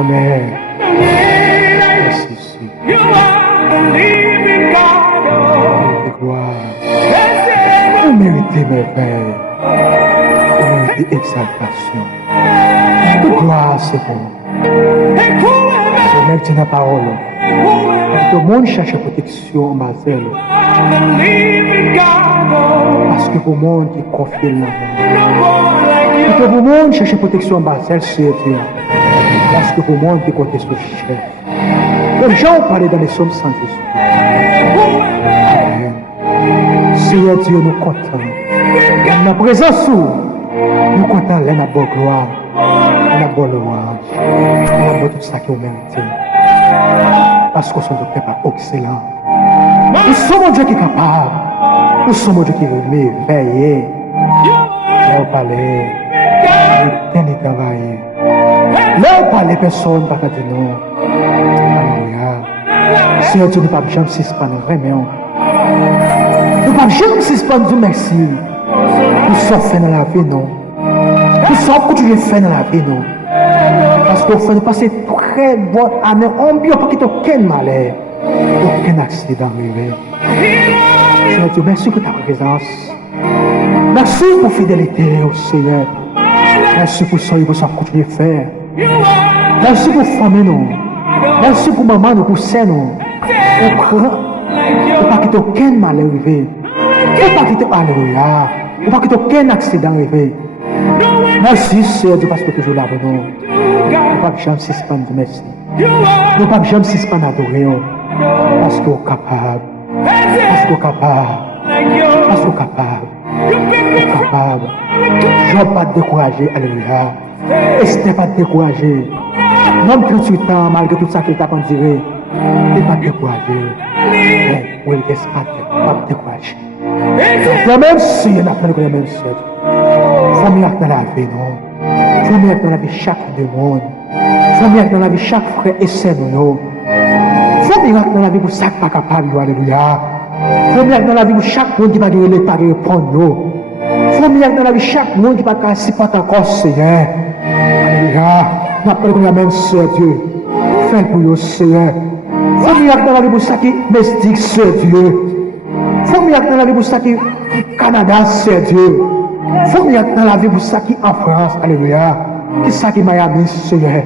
Amen. Merci, Seigneur. Gloire. Vous méritez merveille. Vous méritez exaltation. Gloire, c'est bon. Seigneur, tu n'as pas parole. Tout le monde cherche protection en bas d'elle. Parce que pour le monde qui confie là. Tout le monde cherche protection en bas d'elle, c'est Dieu. Parce que pour le monde qui compte sur le chef. Les gens parlent dans les sommes sans Jésus. Amen. Seigneur Dieu, nous comptons. Dans la présence, nous comptons la bonne gloire, la bonne louange, la bonne tout ça qui nous mérite. Parce que nous sommes des pères excellents. Nous sommes un Dieu qui est capable. Nous sommes un Dieu qui veut veiller. Là où parler, l'éternel travail. Là où parler, personne ne va dire non. Alléluia. Seigneur Dieu, nous ne pouvons jamais suspendre vraiment. Nous ne pouvons jamais suspendre Dieu merci. Nous sommes faits dans la vie, non. Nous sommes continués faits dans la vie, non. Parce qu'on fait passer très bonne année. On ne peut pas quitter aucun malheur, aucun accident arrivé. Seigneur Dieu, merci pour ta présence. Merci pour fidélité au Seigneur. Merci pour ce que vous continuez à faire. Merci pour famille, nous. Merci pour maman, nous, pour sœur, nous. Pour ne pas quitter aucun mal arrivé. Ne pas quitter, alléluia. Ne pas quitter aucun accident arrivé. Merci, Seigneur Dieu, parce que tu es toujours là pour nous. Nous ne pouvons jamais suspendre, merci. Nous ne pouvons jamais suspendre adorer. Parce que tu es capable. Parce que tu es capable. Parce que tu es capable. Tu es capable. Je ne vais pas te décourager, alléluia. Esther pas te décourager. Même 38 ans, malgré tout ça qu'il t'a dit, tu n'es pas découragé. Mais oui, il ne pas te décourager. La même si, on apprend que la même chose. Il faut mieux dans la vie, non? Il faut mieux dans la vie chaque monde. Il faut mieux dans la vie chaque frère et sœur, non? Il faut mieux dans la vie pour chaque pas capable, alléluia. Il faut mieux dans la vie pour chaque monde qui va dire les pas répondre, non? Il faut mieux dans la vie chaque monde qui va casser pas encore, Seigneur. Alléluia. On apprend que la même sœur, Dieu. Fais pour vous, Seigneur. Il faut mieux dans la vie pour chaque mystique, Seigneur Dieu. Faut mieux dans la vie pour ça qui Canada, c'est Dieu. Faut mieux dans la vie pour ça qui en France, alléluia. Qui ça qui Miami, Seigneur.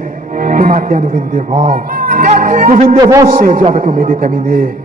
Le matin, nous venons devant. Nous venons devant, c'est Dieu, avec nos mains déterminées.